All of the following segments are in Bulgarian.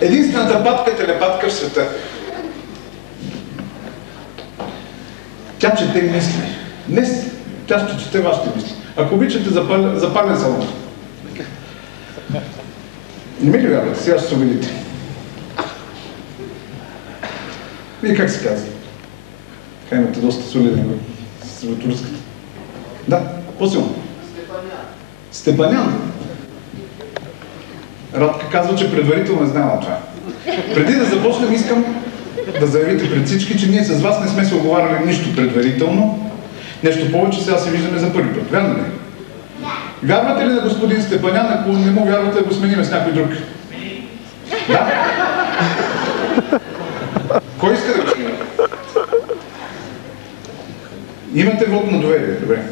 Единствената патка телепатка в света. Тя чете мисли. Днес тя ще чете вашите мисли. Ако обичате, запален салон. Не ми ли вярвате? Сега ще се убедите. Вие как се казва? Така имате доста солиден го. С турската. Да, по-силно. Степанян. Радка казва, че предварително е знала това. Преди да започнем, искам да заявите пред всички, че ние с вас не сме се оговаряли нищо предварително. Нещо повече, сега се виждаме за първи път. Вярно ли? Вярвате ли на господин Степанян? Ако не му вярвате, да го смениме с някой друг. Да? Кой иска да го смени? Имате вод на доверие. Добре.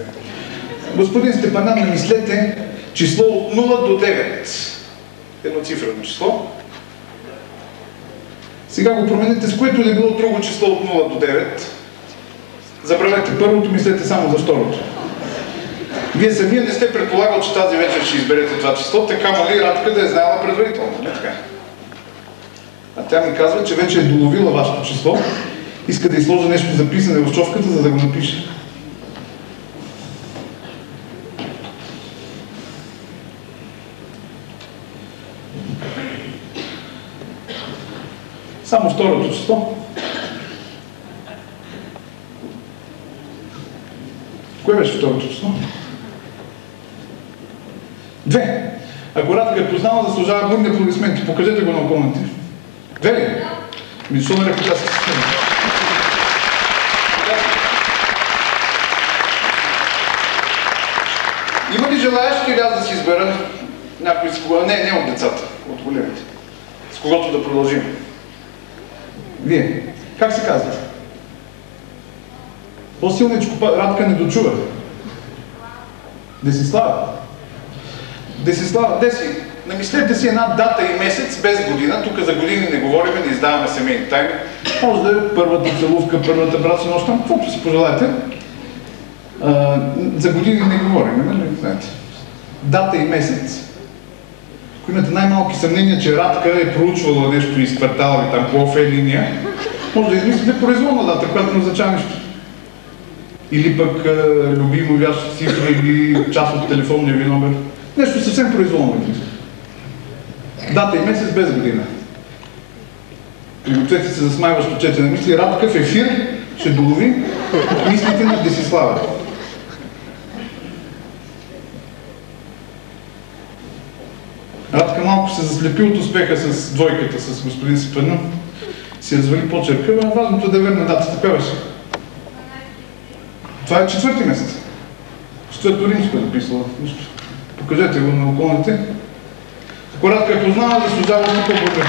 Господин Степанян, намислете число от 0 до 9. Едноцифрено число. Сега го промените с което ли било друго число от 0 до 9. Забравете първото, мислете само за второто. Вие самия не сте предполагал, че тази вечер ще изберете това число, така мали Радка да е знаела предварително. Не така. А тя ми казва, че вече е доловила вашето число. Иска да изложи нещо записане в човката, за да го напише. Само второто число. Кое беше второто число? 2. Ако Радка е познала, заслужава бурни аплодисменти. Покажете го на околните. 2 ли? Защо на репутация си сме? Има ли желаящи или аз да си избера някой с кого? Не от децата, от големите. С когото да продължим. Вие. Как се казва? По-силничко Радка не дочува. Десислава. Десислава, Деси, намислете си една дата и месец без година. Тук за години не говорим, не издаваме семейни тайни. Може да е първата целувка, първата брачна нощ, там, каквото си пожелаете. За години не говорим, нали? Знаете. Дата и месец. Ако имате най-малки съмнения, че Радка е проучвала нещо из квартала ви, там по ОФ линия, може да измислите произволна дата, която не означава нищо. Или пък любимо вяща цифра или част от телефонния ви номер. Нещо съвсем произволно. Дата и месец без година. Пригответе се за смайващо четене мисли. Радка в ефир ще долови мислите на Десислава. Радка малко се заслепи от успеха с двойката с господин Степанян. Си развали почерка, но важното да е верна дата. Така беше. Това е 4-ти месец. 4-то римско е написала. Покажете го на околните. Ако Радка е познала, заслужава много по-добре.